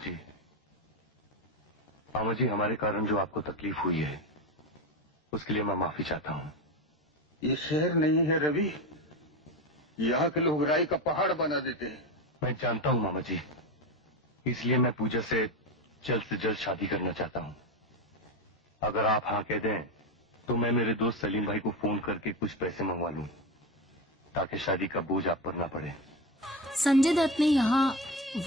जी, हमारे कारण जो आपको तकलीफ हुई है उसके लिए मैं माफी चाहता हूँ। ये शहर नहीं है रवि, यहाँ के लोग राई का पहाड़ बना देते हैं। मैं जानता हूँ मामा जी, इसलिए मैं पूजा से जल्द शादी करना चाहता हूँ। अगर आप हाँ कह दें तो मैं मेरे दोस्त सलीम भाई को फोन करके कुछ पैसे मंगवा लूं, ताकि शादी का बोझ आप पर ना पड़े। संजय दत्त ने यहाँ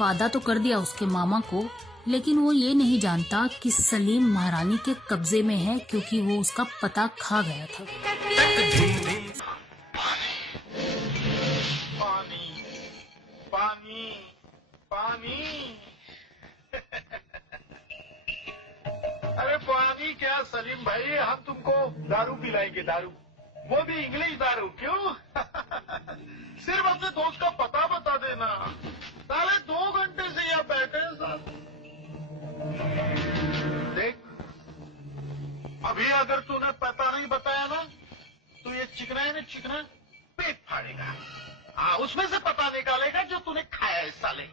वादा तो कर दिया उसके मामा को, लेकिन वो ये नहीं जानता कि सलीम महारानी के कब्जे में है, क्योंकि वो उसका पता खा गया था। पानी पानी पानी। अरे पानी क्या सलीम भाई, हम तुमको दारू पिलाएंगे, दारू, वो भी इंग्लिश दारू। क्यों? सिर्फ अपने दोस्त का पता बता देना। साले 2 घंटे से यहाँ बैठे हैं साथ। देख, अभी अगर तूने पता नहीं बताया ना तो ये चिकना है ना, चिकना पेट फाड़ेगा। हाँ, उसमें से पता निकालेगा जो तूने खाया है साले।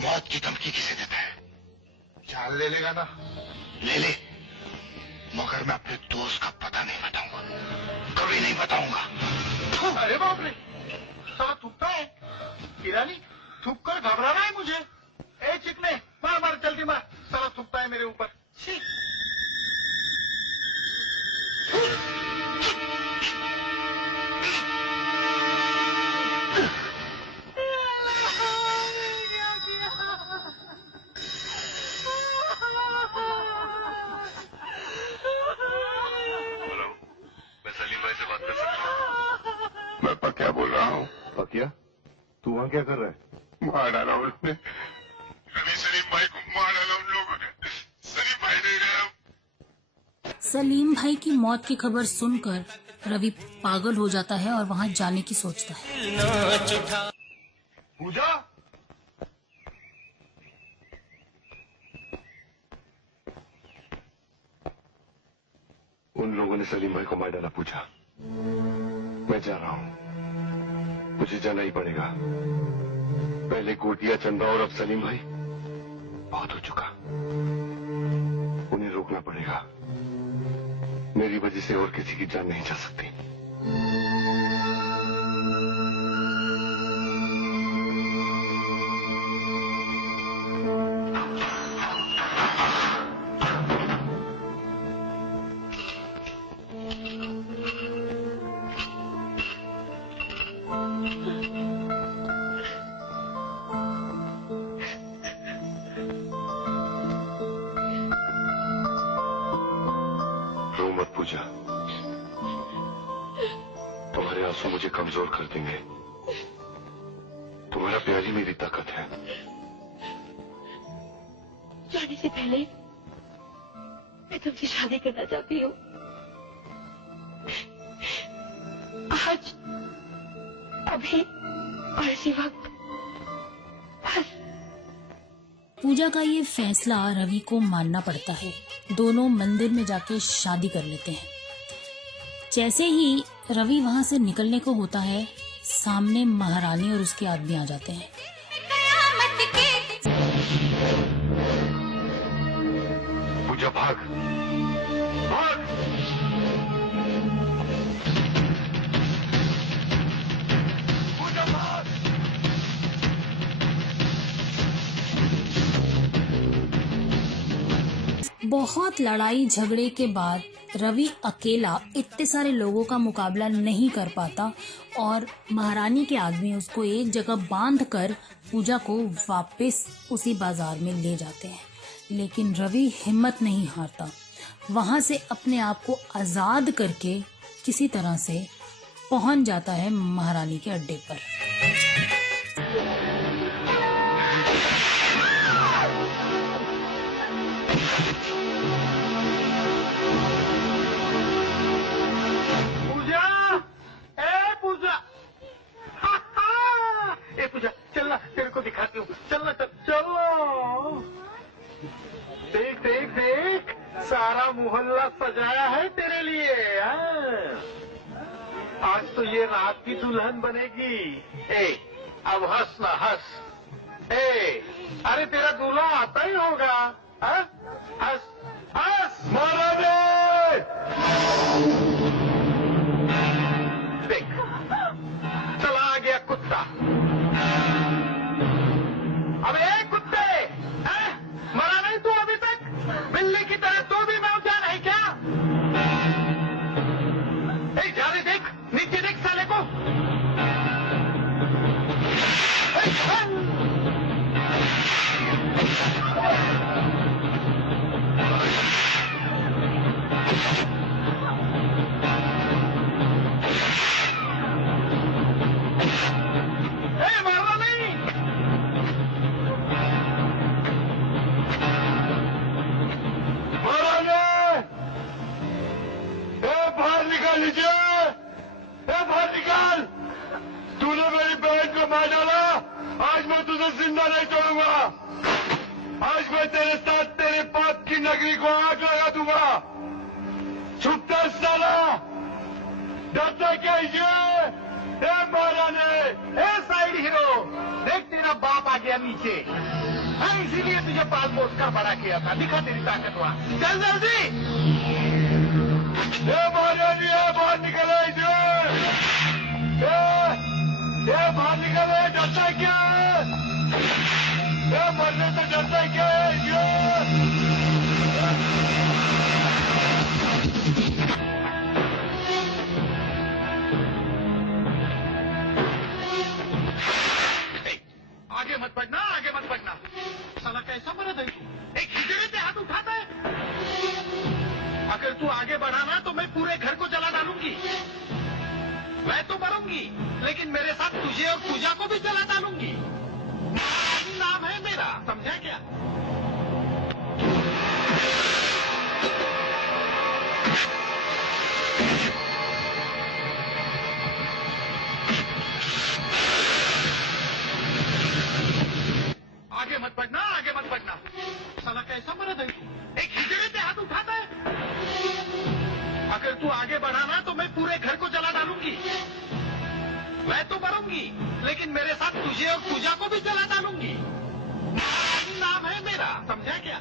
मौत की धमकी किसे देता है? जान ले लेगा ना? ले ले, मगर मैं अपने दोस्त का पता नहीं बताऊंगा, कभी नहीं बताऊंगा। अरे बाप रे, साला थूकता है। ईरानी, थूक कर घबराना है मुझे। ए चिकने, मार मार जल्दी मार, साला थूकता है मेरे ऊपर। छी। मैं पक्या बोल रहा हूँ। पक्या, तू वहाँ क्या कर रहा है? मार डाला उन्होंने, सलीम भाई को मार डाला उन लोगों ने। सलीम भाई नहीं रहा। सलीम भाई की मौत की खबर सुनकर रवि पागल हो जाता है और वहाँ जाने की सोचता है। पूजा, उन लोगों ने सलीम भाई को मार डाला। पूजा, मैं जा रहा हूँ, मुझे जाना ही पड़ेगा। पहले कोटिया, चंदा और अब सलीम भाई, बहुत हो चुका। उन्हें रोकना पड़ेगा। मेरी वजह से और किसी की जान नहीं जा सकती। रो मत पूजा, तुम्हारे आंसू मुझे कमजोर कर देंगे। तुम्हारा प्यार ही मेरी ताकत है। जाने से पहले मैं तुमसे शादी करना चाहती हूँ। आज, अभी और इसी वक्त पूजा का ये फैसला रवि को मानना पड़ता है। दोनों मंदिर में जाके शादी कर लेते हैं। जैसे ही रवि वहां से निकलने को होता है, सामने महारानी और उसके आदमी आ जाते हैं। पूजा भाग भाग। पूजा भाग। बहुत लड़ाई झगड़े के बाद रवि अकेला इतने सारे लोगों का मुकाबला नहीं कर पाता और महारानी के आदमी उसको एक जगह बांधकर पूजा को वापस उसी बाजार में ले जाते हैं। लेकिन रवि हिम्मत नहीं हारता, वहां से अपने आप को आजाद करके किसी तरह से पहुंच जाता है महारानी के अड्डे पर। पूजा चलना, तेरे को दिखाती हूँ। चलना चलो। देख देख देख, सारा मोहल्ला सजाया है तेरे लिए। आज तो ये रात की दुल्हन बनेगी। अब हंस ना हंस। अरे तेरा दूल्हा आता ही होगा। हंस हंस। महारानी देख, चला आ गया कुत्ता। अबे कुत्ते, मरा नहीं तू अभी तक? बिल्ली की तरह तू भी मैं क्या नहीं क्या? जाने देख, नीचे देख साले को। मारना नहीं। बाहर निकाल लीजिए। बाहर निकाल। तूने मेरी बहन को मार डाला, आज मैं तुझे जिंदा नहीं छोड़ूंगा। आज मैं तेरे साथ तेरे पाप की नगरी को आग लगा दूंगा। छुपता साला, डरता क्या ये? महारानी, साइड हीरो, देख तेरा बाप आ गया नीचे। इसीलिए तुझे पाल पोस कर बड़ा किया था। दिखा तेरी ताकत वहां। चल जल्दी। महारानी बाहर निकले बाहर निकले। डरता क्या है? मरने से डरता क्या है? आगे मत बढ़ना, आगे मत बढ़ना। साला कैसा मर्द है तू? एक हिजड़े पे हाथ उठाता है। अगर तू आगे बढ़ा ना तो मैं पूरे घर को जला डालूंगी। मैं तो मरूंगी, लेकिन मेरे साथ तुझे और पूजा को भी जला डालूंगी। नाम है मेरा, समझा क्या? आगे मत बढ़ना, आगे मत बढ़ना। साला कैसा मर्द है तू? एक हिजड़े पे हाथ उठाता है। अगर तू आगे बढ़ा ना तो मैं पूरे घर को जला डालूंगी। मैं तो मरूंगी, लेकिन मेरे साथ तुझे और पूजा को भी जला डालूंगी। नाम है मेरा, समझा क्या?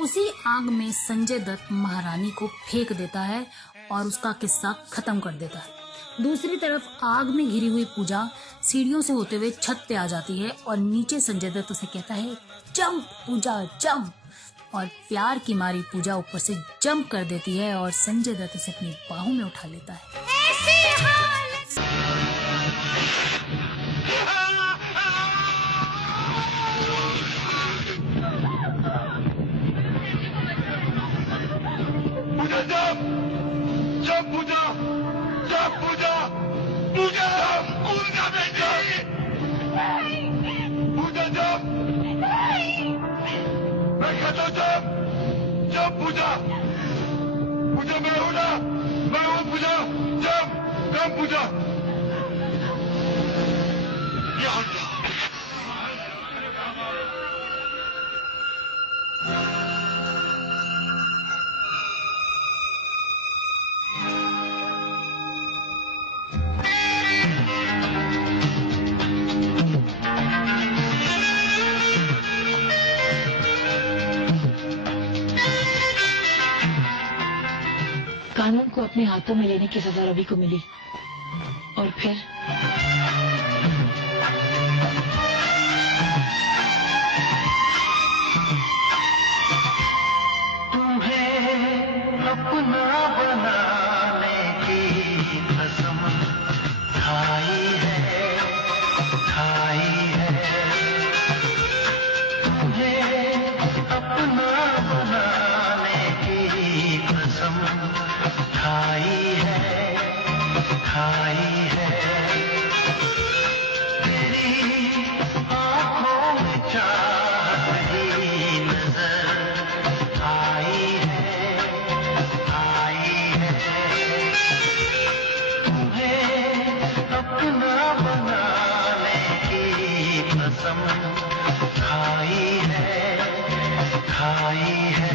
उसी आग में संजय दत्त महारानी को फेंक देता है और उसका किस्सा खत्म कर देता है। दूसरी तरफ आग में घिरी हुई पूजा सीढ़ियों से होते हुए छत पे आ जाती है और नीचे संजय दत्त उसे कहता है, जंप पूजा जंप। और प्यार की मारी पूजा ऊपर से जंप कर देती है और संजय दत्त उसे अपनी बाहों में उठा लेता है। पूजा जब पूजा जब पूजा पूजा पूजा पूजा जब मैं कहता जब जब पूजा पूजा मैं हूं ना, मैं हूं पूजा। जब कम पूजा यहाँ क्या? कानून को अपने हाथों में लेने की सजा रवि को मिली और फिर तुम्हें अपना बनाने की कसम खाई है, खाई है। तुम्हें अपना बनाने की कसम खाई है, खाई है। तेरी आंखों में चाहत ही नजर आई है, आई है। तुम्हें अपना बनाने की कसम खाई है, खाई है।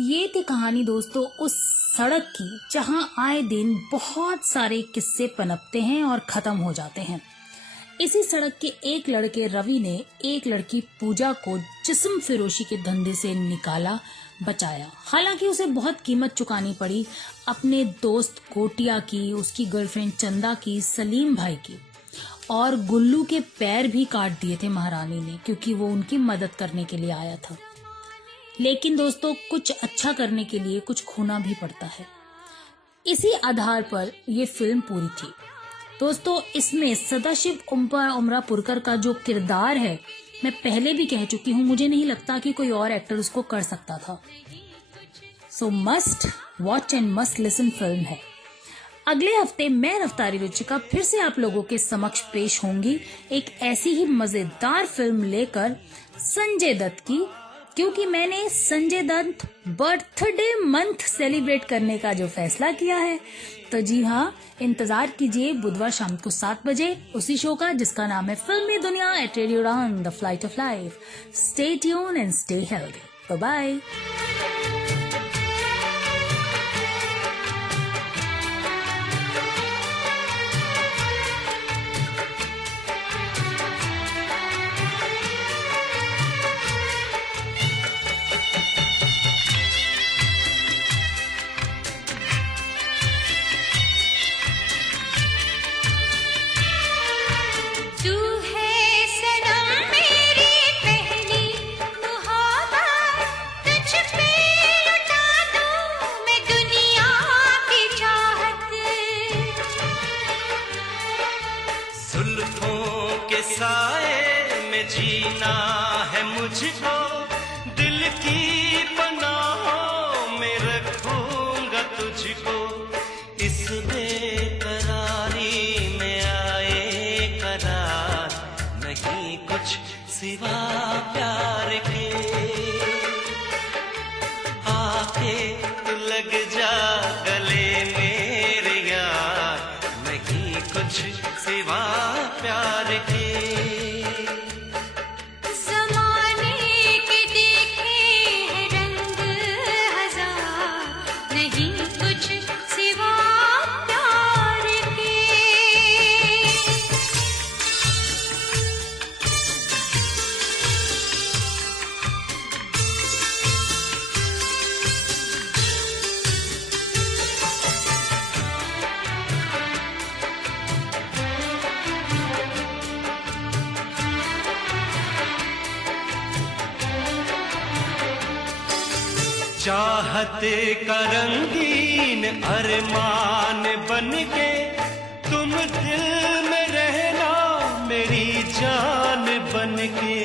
ये थी कहानी दोस्तों उस सड़क की जहां आए दिन बहुत सारे किस्से पनपते हैं और खत्म हो जाते हैं। इसी सड़क के एक लड़के रवि ने एक लड़की पूजा को जिस्म फिरोशी के धंधे से निकाला, बचाया। हालांकि उसे बहुत कीमत चुकानी पड़ी, अपने दोस्त कोटिया की, उसकी गर्लफ्रेंड चंदा की, सलीम भाई की, और गुल्लू के पैर भी काट दिए थे महारानी ने, क्योंकि वो उनकी मदद करने के लिए आया था। लेकिन दोस्तों कुछ अच्छा करने के लिए कुछ खोना भी पड़ता है। इसी आधार पर ये फिल्म पूरी थी। दोस्तों इसमें सदाशिव उमरापुरकर का जो किरदार है, मैं पहले भी कह चुकी हूँ, मुझे नहीं लगता कि कोई और एक्टर उसको कर सकता था। सो must watch and must listen film है। अगले हफ्ते मैं रफ्तारी रुचिका फिर से आप लोगों के समक्ष पेश होंगी एक ऐसी ही मजेदार फिल्म लेकर, संजय दत्त की, क्योंकि मैंने Sanjay Dutt birthday month celebrate करने का जो फैसला किया है। तो जी हाँ, इंतजार कीजिए बुधवार शाम को 7 बजे उसी शो का जिसका नाम है Filmi Duniya at radio Udaan the flight of life. Stay tune and stay healthy. Bye bye. तू है सनम मेरी पहली मुहब्बत, के साए में जीना है मुझको, दिल की पनाहों में रखूंगा तुझको। इस बेकरारी में आए करार, नहीं कुछ सिवा प्यार के। आके तू लग जा गले मेरे यार, नहीं कुछ सिवा प्यार के। चाहत का रंगीन अरमान बन के तुम दिल में रहना मेरी जान बन के।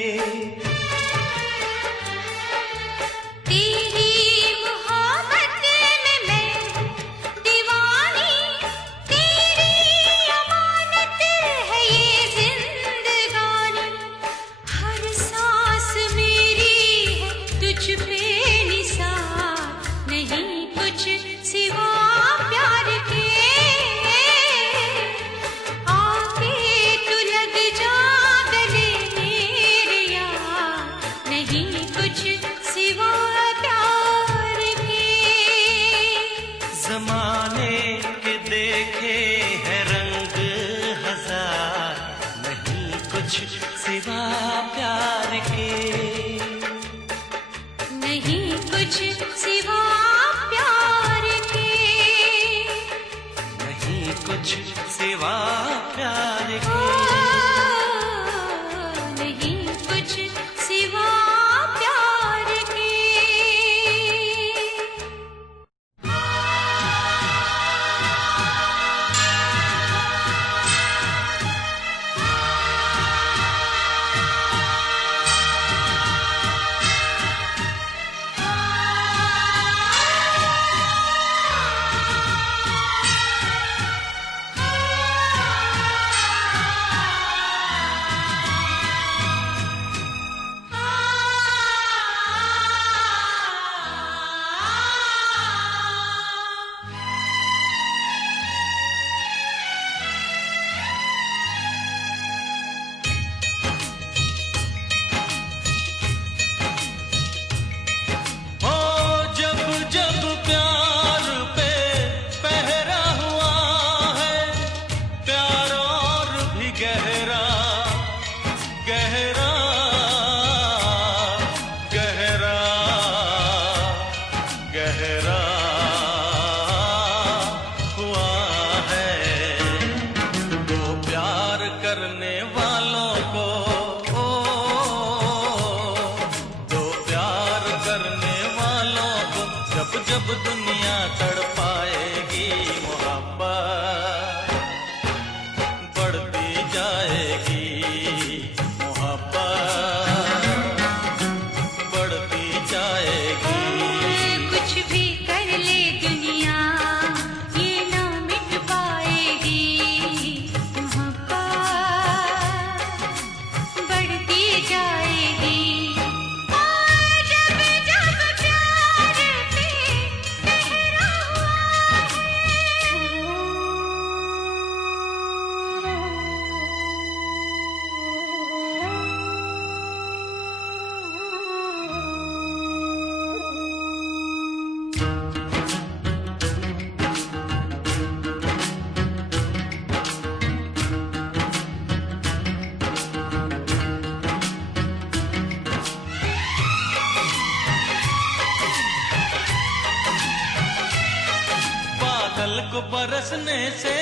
को बरसने से,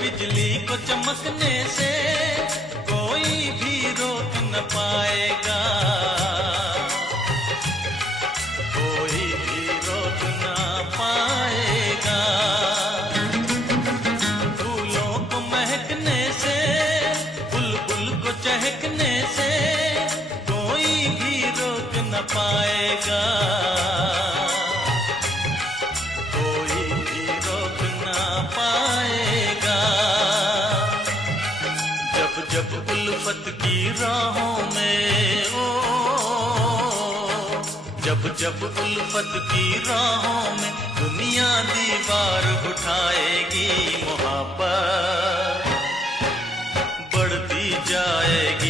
बिजली को चमकने से कोई भी रोक न पाएगा, कोई भी रोक न पाएगा। फूलों को महकने से पाएगा, कोई भी रोक ना पाएगा। जब जब उल्फत की राहों में जब जब उल्फत की राहों में दुनिया दीवार उठाएगी, मोहब्बत बढ़ती जाएगी।